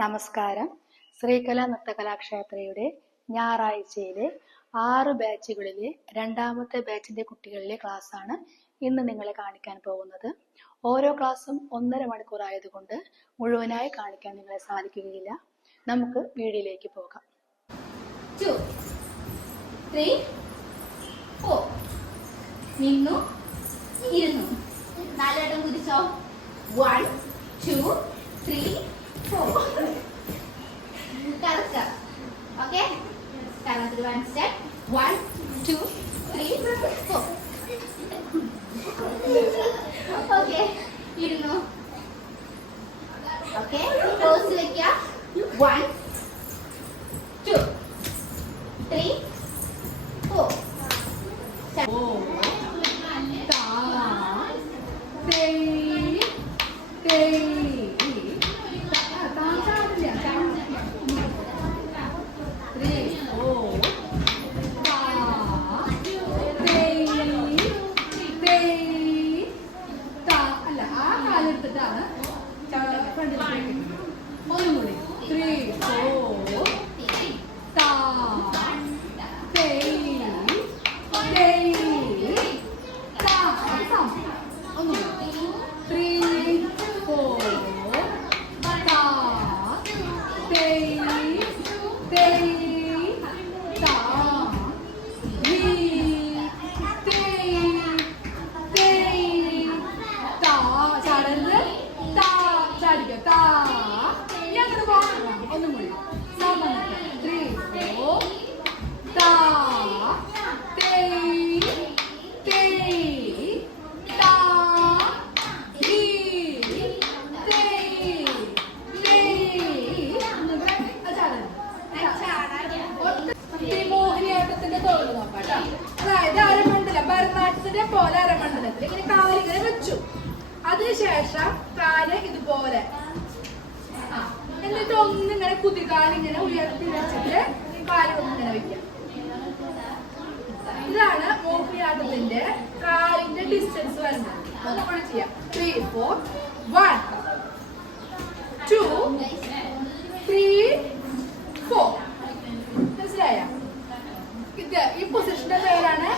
നമസ്കാരം. ശ്രീകല നൃത്തകലാക്ഷേത്രയുടെ ഞായറാഴ്ചയിലെ 6 ബാച്ചുകളിലെ രണ്ടാമത്തെ ബാച്ചിന്റെ കുട്ടികളിലെ ക്ലാസ്സാണ് ഇന്ന് നിങ്ങളെ കാണിക്കാൻ പോകുന്നത്. ഓരോ ക്ലാസ്സും 1.5 മണിക്കൂർ ആയതുകൊണ്ട് മുഴുവനായി കാണിക്കാൻ നിങ്ങളെ സാധിക്കുകയില്ല. നമുക്ക് വീഡിയോയിലേക്ക് പോകാം. 2 3 4 നിന്നു ഇരുന്നു നാലുവട്ടം കുതിച്ചോ. 1 2 3 4 correct. Okay, correct. 1 step. 1 2 3 4. Okay, ഇരുന്നു. ഓക്കെ, പോസ് വെക്കാം. 1 2 3 4. അതായത് അരമണ്ഡലം, ഭരതനാട്യത്തിന്റെ പോലെ അരമണ്ഡലത്തിൽ ഇങ്ങനെ കാലിങ്ങനെ വെച്ചു. അതിനുശേഷം കാല് ഇതുപോലെ, എന്നിട്ട് ഒന്നിങ്ങനെ കുതികാലിങ്ങനെ ഉയർത്തി വെച്ചിട്ട് കാല് ഒന്നിങ്ങനെ വെക്കാം. ഇതാണ് മോഹിനിയാട്ടത്തിന്റെ കാലിന്റെ ഡിസ്റ്റൻസ് വരുന്നത്. ഒന്നുകൂടെ ചെയ്യാം. 3 4 1 2 3 4. മനസ്സിലായ? ഈ പൊസിഷന്റെ പേരാണ്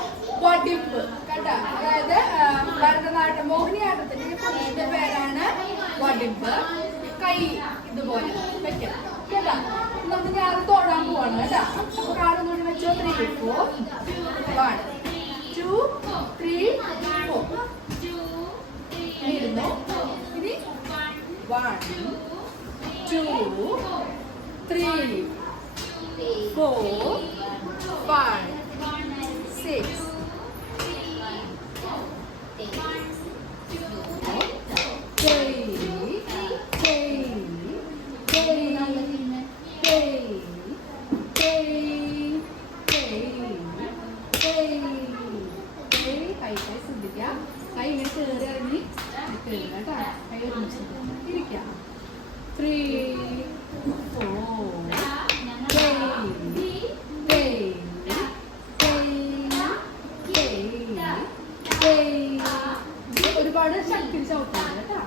വടിപ്പ്. കേട്ടോ, അതായത് ഭരതനാട്യം മോഹിനിയാട്ടത്തിന്റെ ഈ പൊസിഷന്റെ പേരാണ് വടിപ്പ്. കൈ ഇതുപോലെ വെക്കാം. കേട്ടോ, നമുക്ക് ഞാൻ തൊഴാൻ പോവാണ്. കേട്ടോ, അപ്പൊ കാലൊന്നുകൂടി വെച്ചോ. 3 4 1 2 3 4. ഇരുന്നു. ഇനി 1 2 3 4 5 6 കൈ ഇങ്ങനെ കയറി ഇറങ്ങി കേട്ടോ. കൈ ഇരിക്കാം. 3 4 ഒരുപാട് ശക്തി ചവിട്ടാണ് കേട്ടോ.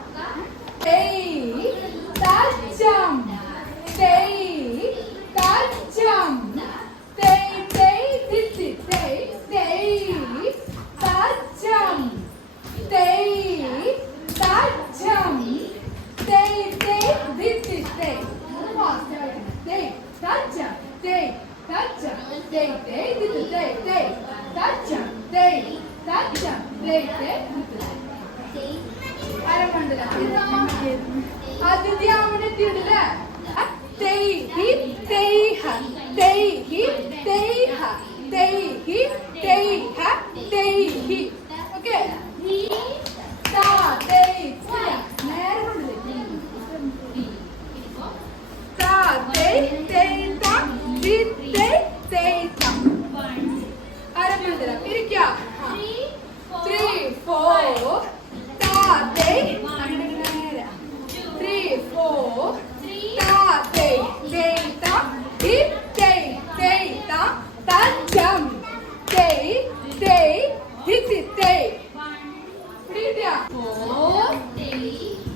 ആദ്യത്തെ അവിടെ എത്തിയിട്ടില്ലേ? ഓക്കെ, അരമണ്ഡലം ഇരിക്കാം. 3 4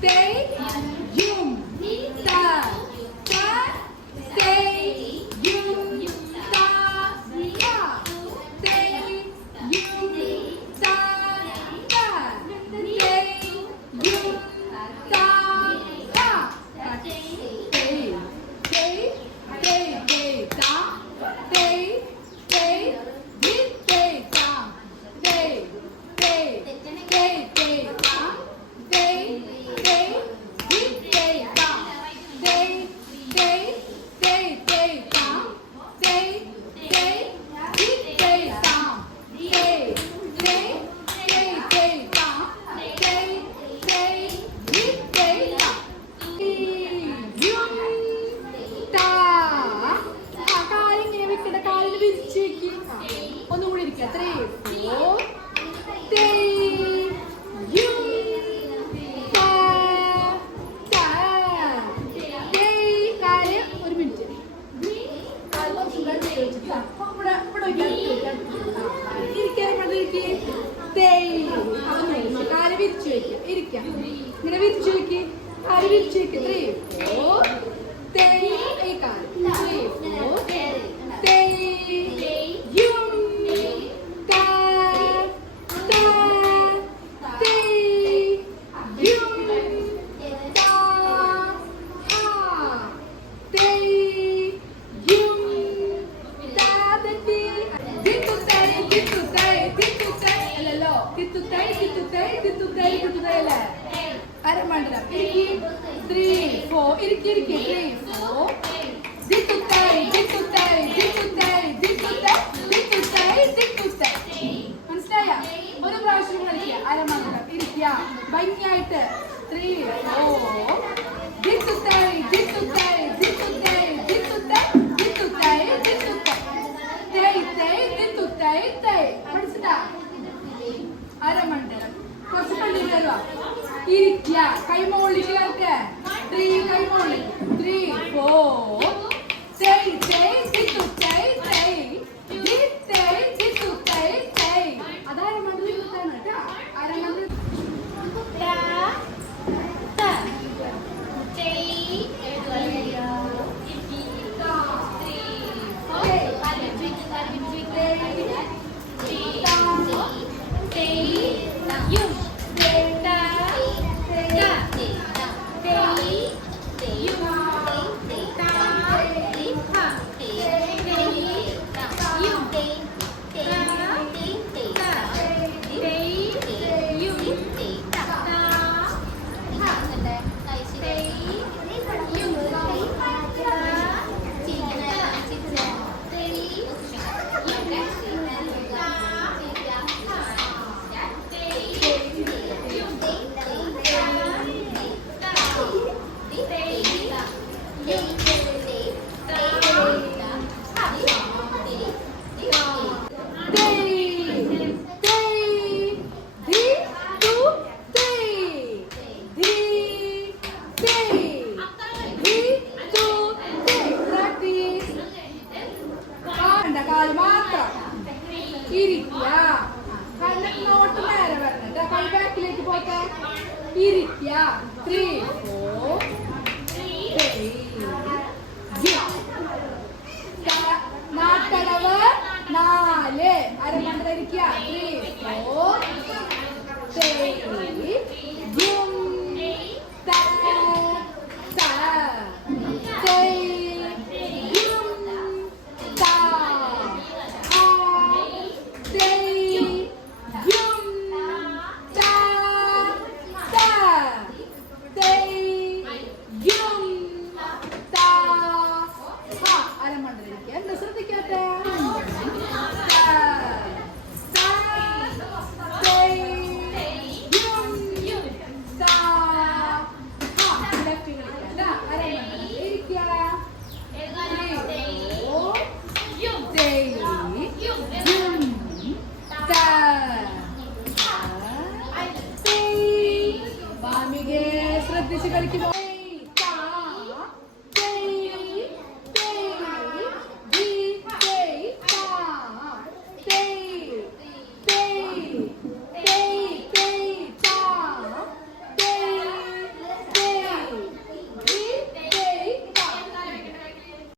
Stay, yum, ta, ta, വിരിച്ചിരിക്ക് 3 4 തേയ് ഈ കാല് 3 4 തേയ് യും താ താ തേയ് യും താ ഹാ തേയ് യും താ തട്ടി ദിത്തു തൈ അല്ലല്ലോ ദിത്തു തൈ അല്ലേ അരമണ്ഡലം ഇരിക്കി 3 4 ഇരിക്കി 3 4 ദിത്തു തൈ മനസ്സിലായ ഒരു പ്രാവശ്യം കളിക്കുക അരമണ്ഡലം ഇരിക്കുക ഭംഗിയായിട്ട് 3 4 ദിത്തു തൈ മനസ്സിലാ അരമണ്ഡലം കുറച്ച് പള്ളി വരുവാ ഇരിക്കുക കൈമോളിക്ക് കേൾക്ക് 3 കൈമോളി 3 4 അത് അരമണ്ഡലം ഇരുത്താണ് കേട്ടോ അരമണ്ഡലം Yeah.